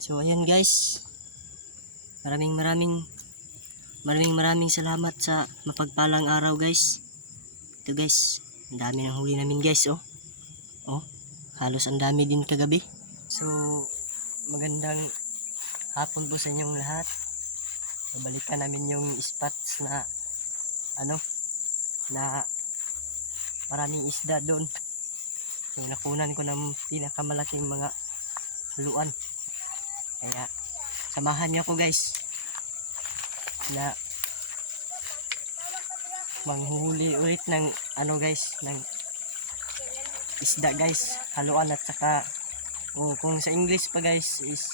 So ayan guys, maraming salamat sa mapagpalang araw guys. Ito guys, ang dami ng huli namin guys. Oh, halos ang dami din kagabi. So magandang hapon po sa inyong lahat. Babalikan namin yung spots na na maraming isda doon. Yung nakunan ko ng pinakamalaking mga haluan. Kaya samahan niyo ako guys na manghuli ulit ng guys, ng isda guys, haluan at saka kung sa English pa guys is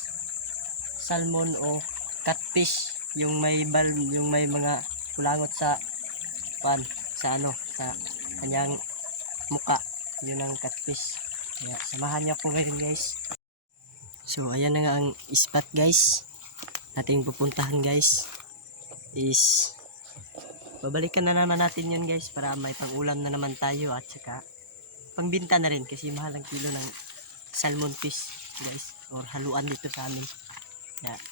salmon o catfish, yung may mga kulangot sa sa kanyang muka, yun ang catfish. Kaya samahan niyo ako ngayon guys. So ayan na nga ang spot guys nating pupuntahan guys. Is babalikan na naman natin yun guys para may pang-ulam na naman tayo at saka pangbinta na rin kasi mahal ang kilo ng salmon fish guys, or haluan dito sa amin. Yeah.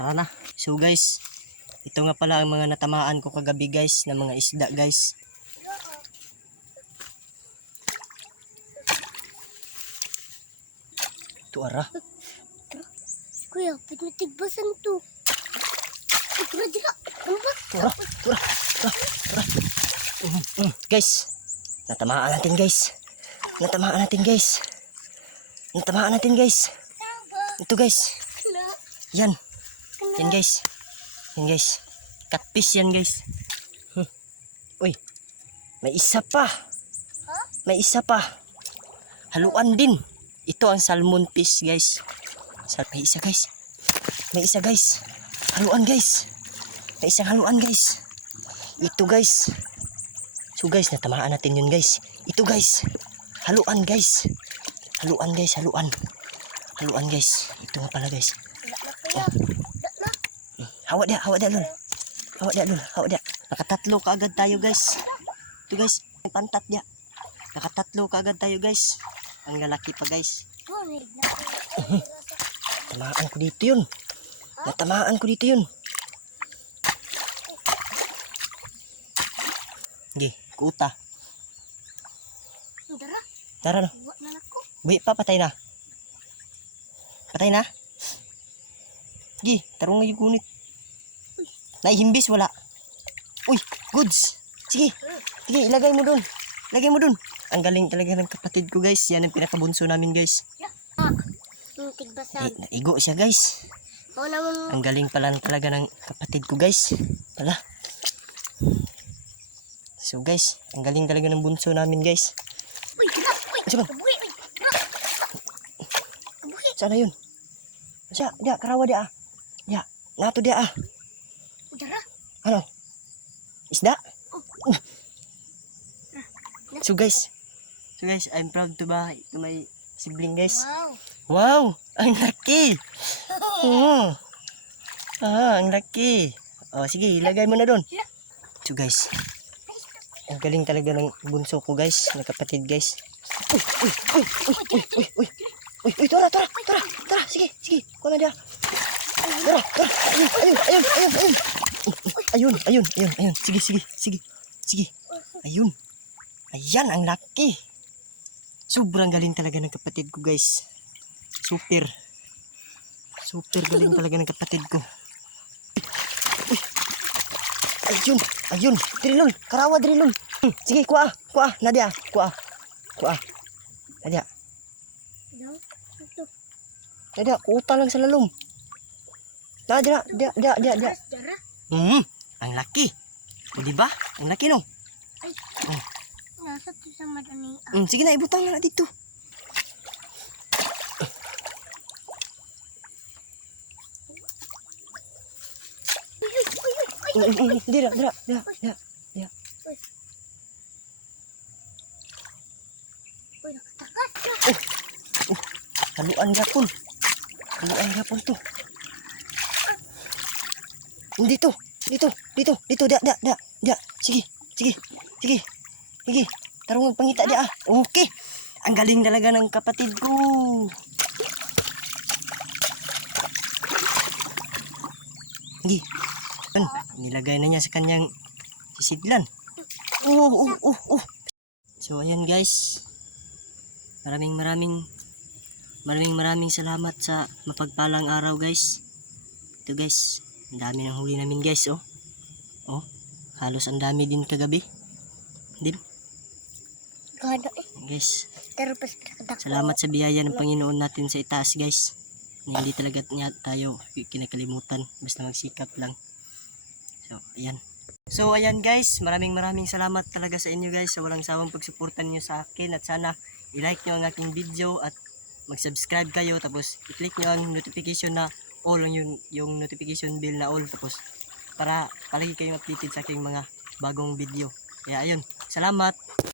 Tara na. So guys, ito nga pala ang mga natamaan ko kagabi guys na mga isda guys. Ito ara. Kuya, pinatigbasan to. Tura. Guys, natamaan natin guys. Ito guys. Yan. Yan guys. Catfish yan guys. Uy. May isa pa. Haluan din. Ito ang salmon fish guys. May isa guys. Haluan guys. May isang haluan guys. Ito guys. So guys, natamaan natin yun guys. Ito guys. Haluan guys. Haluan guys. Ito nga pala guys. Hawak dia lul. Nakatatlo kaagad tayo guys. Ito guys, may pantat dia. Nakatatlo kaagad tayo guys. Ang lalaki pa guys. Natamaan ko dito yun. Gi, kuta. Tara na. Buhi pa, patay na. Gi, tarong ngayon gunit. Naihimbis, wala. Uy, goods. Sige, ilagay mo dun. Ang galing talaga ng kapatid ko guys. Yan ang pinakabunso namin guys. Naigo siya guys. Ang galing pala talaga ng kapatid ko guys. So guys, ang galing talaga ng bunso namin guys. Sana yun. Dia, karawa dia. Ya, nato dia . Ano? Isda? So guys, I'm proud to my sibling guys. Wow, ang laki. Ang laki. Sige, ilagay mo na doon. So guys, ang galing talaga ng bunso ko guys, ng kapatid guys. Uy, tara. Sige. Kuha na dia. Tara. Ayun. Sige. Ayun. Ayan, ang laki. Sobrang galing talaga ng kapatid ko guys. Super galing talaga ng kapatid ko. Ayun. Drilol, karawa drilol. Sige, kuha. Nadia, kuha. Nadia, kuta lang sa lalong. Nadia. Ang laki. O diba? Ang laki no? Ay. Nasa to sa madani. Sige na, ibutang na dito. Dira. Uy, nakatakas. Haluan gapon to. Dito. Dia. Sige. Tarong magpangita dia. Okay. Ang galing talaga ng kapatid ko. Gi. Yun, nilagay na niya sa kanyang sisidlan. Oh. So ayan guys. Maraming salamat sa mapagpalang araw guys. Ito guys, ang dami ng huli namin guys oh. Oh, halos ang dami din kagabi. Din Gana eh. guys. Pero pas pinakadako. Salamat sa biyaya ng Panginoon natin sa itaas guys. Na hindi talaga niya tayo kinakalimutan basta magsikap lang. So ayan guys, maraming salamat talaga sa inyo guys sa walang sawang pagsuportan niyo sa akin at sana i-like niyo ang aking video at mag-subscribe kayo tapos i-click niyo ang notification na all yung notification bell na all tapos para palagi kayong updated sa aking mga bagong video. Kaya ayun, salamat.